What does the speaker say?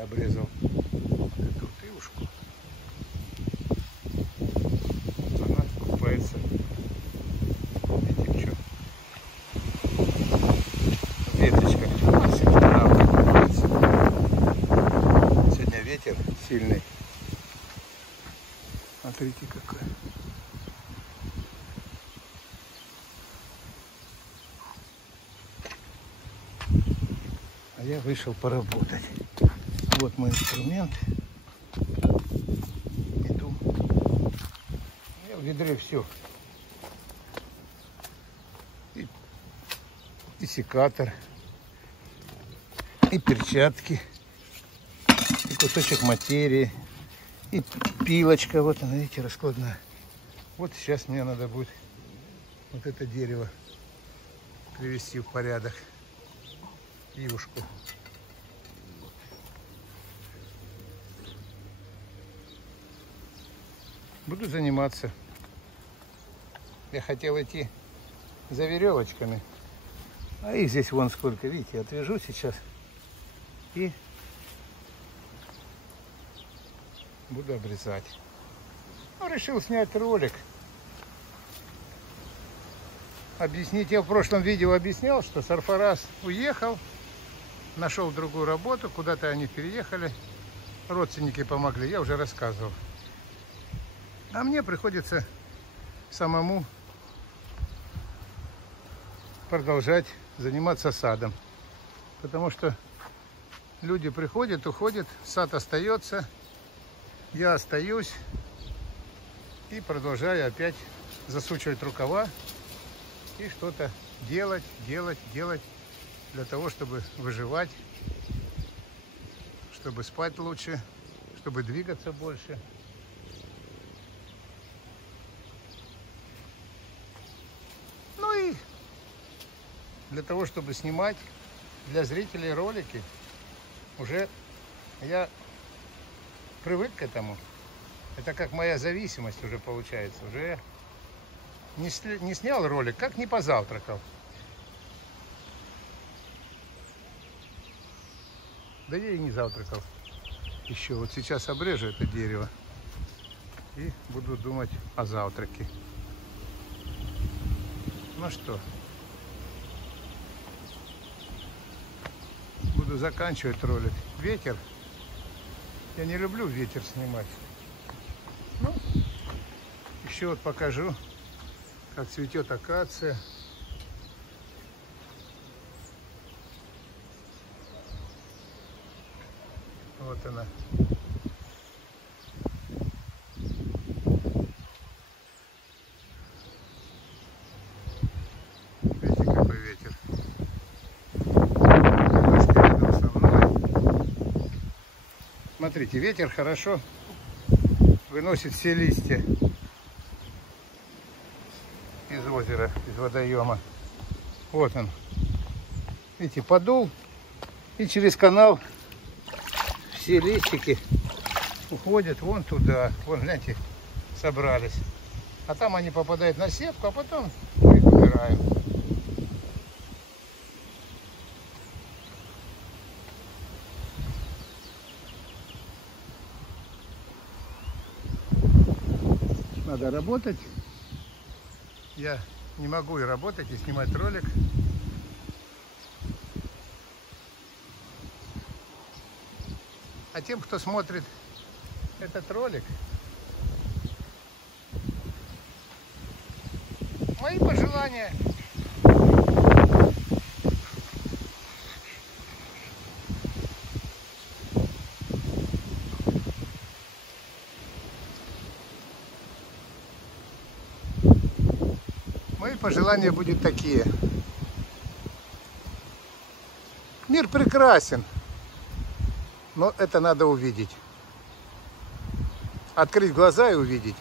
Я обрезал вот эту тывушку. Она купается. Видите, что? Веточка. Сегодня ветер сильный. Смотрите, какой. А я вышел поработать. Вот мой инструмент. Иду. Я в ведре все. И секатор, и перчатки, и кусочек материи, и пилочка. Вот она, видите, раскладная. Вот сейчас мне надо будет вот это дерево привести в порядок. Ивушку. Буду заниматься. Я хотел идти за веревочками. А их здесь вон сколько, видите, отвяжу сейчас и буду обрезать. Ну, решил снять ролик. Объяснить, я в прошлом видео объяснял, что Сарфараз уехал, нашел другую работу, куда-то они переехали, родственники помогли, я уже рассказывал. А мне приходится самому продолжать заниматься садом, потому что люди приходят, уходят, сад остается, я остаюсь и продолжаю опять засучивать рукава и что-то делать для того, чтобы выживать, чтобы спать лучше, чтобы двигаться больше. Ну и для того, чтобы снимать для зрителей ролики, уже я привык к этому. Это как моя зависимость уже получается. Уже не снял ролик, как не позавтракал. Да я и не завтракал. Еще вот сейчас обрежу это дерево и буду думать о завтраке. Ну что, буду заканчивать ролик. Ветер. Я не люблю ветер снимать. Ну, еще вот покажу, как цветет акация. Вот она. Видите, какой ветер. Рядом со мной. Смотрите, ветер хорошо выносит все листья из озера, из водоема. Вот он. Видите, подул, и через канал все листики уходят вон туда. Вон, гляньте, собрались. А там они попадают на сетку, а потом мы их убираем. Надо работать. Я не могу и работать, и снимать ролик. А тем, кто смотрит этот ролик, мои пожелания. Мои пожелания будут такие. Мир прекрасен. Но это надо увидеть. Открыть глаза и увидеть.